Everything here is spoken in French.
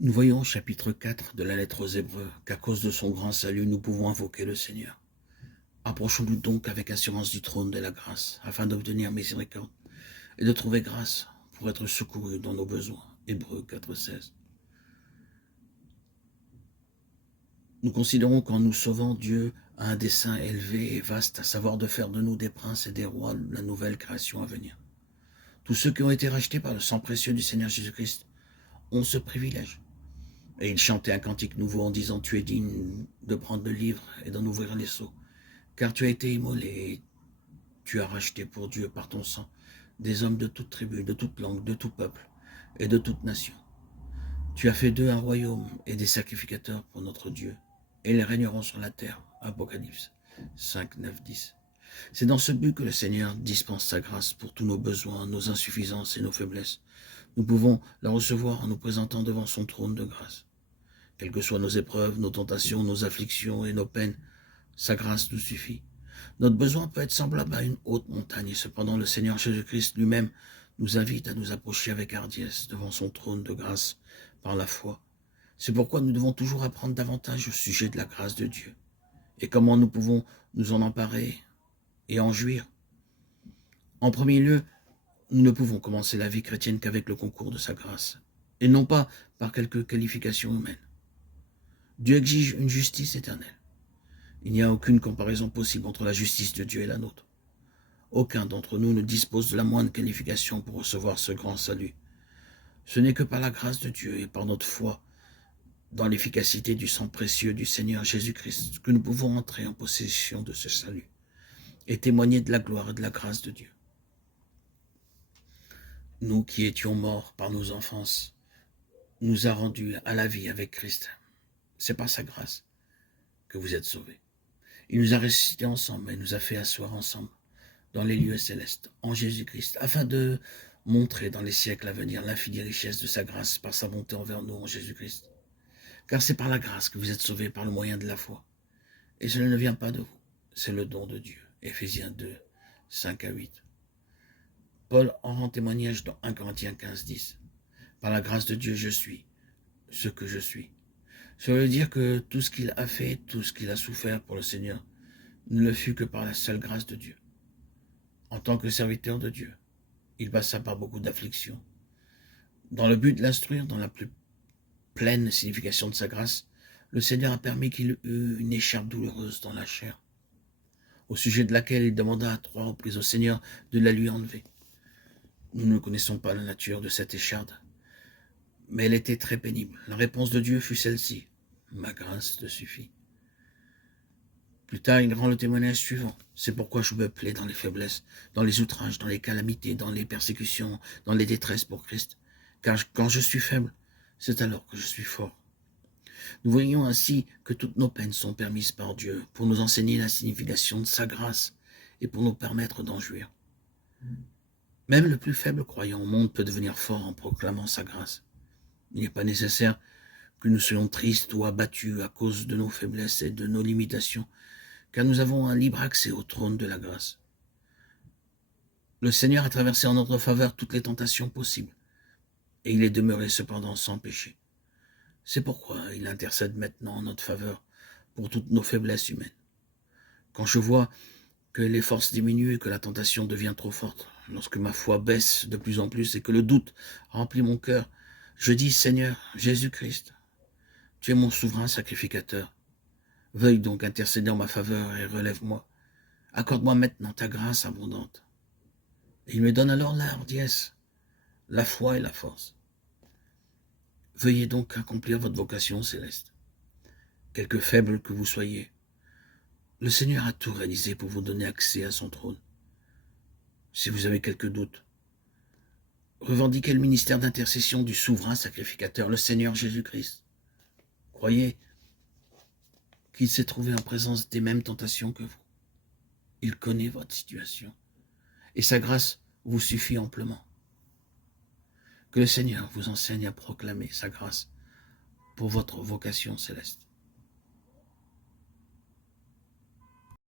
Nous voyons au chapitre 4 de la lettre aux Hébreux qu'à cause de son grand salut, nous pouvons invoquer le Seigneur. Approchons-nous donc avec assurance du trône de la grâce, afin d'obtenir miséricorde et de trouver grâce pour être secourus dans nos besoins. Hébreux 4,16. Nous considérons qu'en nous sauvant, Dieu a un dessein élevé et vaste, à savoir de faire de nous des princes et des rois de la nouvelle création à venir. Tous ceux qui ont été rachetés par le sang précieux du Seigneur Jésus-Christ ont ce privilège. Et il chantait un cantique nouveau en disant « Tu es digne de prendre le livre et d'en ouvrir les sceaux, car tu as été immolé et tu as racheté pour Dieu par ton sang des hommes de toute tribu, de toute langue, de tout peuple et de toute nation. Tu as fait d'eux un royaume et des sacrificateurs pour notre Dieu, et ils régneront sur la terre. » Apocalypse 5, 9, 10. C'est dans ce but que le Seigneur dispense sa grâce pour tous nos besoins, nos insuffisances et nos faiblesses. Nous pouvons la recevoir en nous présentant devant son trône de grâce. Quelles que soient nos épreuves, nos tentations, nos afflictions et nos peines, sa grâce nous suffit. Notre besoin peut être semblable à une haute montagne, et cependant le Seigneur Jésus-Christ lui-même nous invite à nous approcher avec hardiesse devant son trône de grâce par la foi. C'est pourquoi nous devons toujours apprendre davantage au sujet de la grâce de Dieu et comment nous pouvons nous en emparer et en jouir. En premier lieu, nous ne pouvons commencer la vie chrétienne qu'avec le concours de sa grâce, et non pas par quelques qualifications humaines. Dieu exige une justice éternelle. Il n'y a aucune comparaison possible entre la justice de Dieu et la nôtre. Aucun d'entre nous ne dispose de la moindre qualification pour recevoir ce grand salut. Ce n'est que par la grâce de Dieu et par notre foi dans l'efficacité du sang précieux du Seigneur Jésus-Christ que nous pouvons entrer en possession de ce salut et témoigner de la gloire et de la grâce de Dieu. Nous qui étions morts par nos enfances, nous a rendus à la vie avec Christ. C'est par sa grâce que vous êtes sauvés. Il nous a ressuscités ensemble et nous a fait asseoir ensemble dans les lieux célestes en Jésus-Christ, afin de montrer dans les siècles à venir l'infinie richesse de sa grâce par sa bonté envers nous en Jésus-Christ. Car c'est par la grâce que vous êtes sauvés par le moyen de la foi. Et cela ne vient pas de vous, c'est le don de Dieu. Éphésiens 2, 5 à 8. Paul en rend témoignage dans 1 Corinthiens 15, 10. Par la grâce de Dieu, je suis ce que je suis. Cela veut dire que tout ce qu'il a fait, tout ce qu'il a souffert pour le Seigneur, ne le fut que par la seule grâce de Dieu. En tant que serviteur de Dieu, il passa par beaucoup d'afflictions. Dans le but de l'instruire dans la plus pleine signification de sa grâce, le Seigneur a permis qu'il eût une écharpe douloureuse dans la chair, au sujet de laquelle il demanda à 3 reprises au Seigneur de la lui enlever. Nous ne connaissons pas la nature de cette écharpe, mais elle était très pénible. La réponse de Dieu fut celle-ci: « Ma grâce te suffit. » Plus tard, il rend le témoignage suivant. « C'est pourquoi je me plais dans les faiblesses, dans les outrages, dans les calamités, dans les persécutions, dans les détresses pour Christ. Car quand je suis faible, c'est alors que je suis fort. » Nous voyons ainsi que toutes nos peines sont permises par Dieu pour nous enseigner la signification de sa grâce et pour nous permettre d'en jouir. Même le plus faible croyant au monde peut devenir fort en proclamant sa grâce. Il n'est pas nécessaire que nous soyons tristes ou abattus à cause de nos faiblesses et de nos limitations, car nous avons un libre accès au trône de la grâce. Le Seigneur a traversé en notre faveur toutes les tentations possibles, et il est demeuré cependant sans péché. C'est pourquoi il intercède maintenant en notre faveur pour toutes nos faiblesses humaines. Quand je vois que les forces diminuent et que la tentation devient trop forte, lorsque ma foi baisse de plus en plus et que le doute remplit mon cœur, je dis: Seigneur Jésus-Christ, tu es mon souverain sacrificateur. Veuille donc intercéder en ma faveur et relève-moi. Accorde-moi maintenant ta grâce abondante. Et il me donne alors la hardiesse, la foi et la force. Veuillez donc accomplir votre vocation céleste. Quelque faible que vous soyez, le Seigneur a tout réalisé pour vous donner accès à son trône. Si vous avez quelques doutes, revendiquez le ministère d'intercession du souverain sacrificateur, le Seigneur Jésus-Christ. Croyez qu'il s'est trouvé en présence des mêmes tentations que vous. Il connaît votre situation et sa grâce vous suffit amplement. Que le Seigneur vous enseigne à proclamer sa grâce pour votre vocation céleste.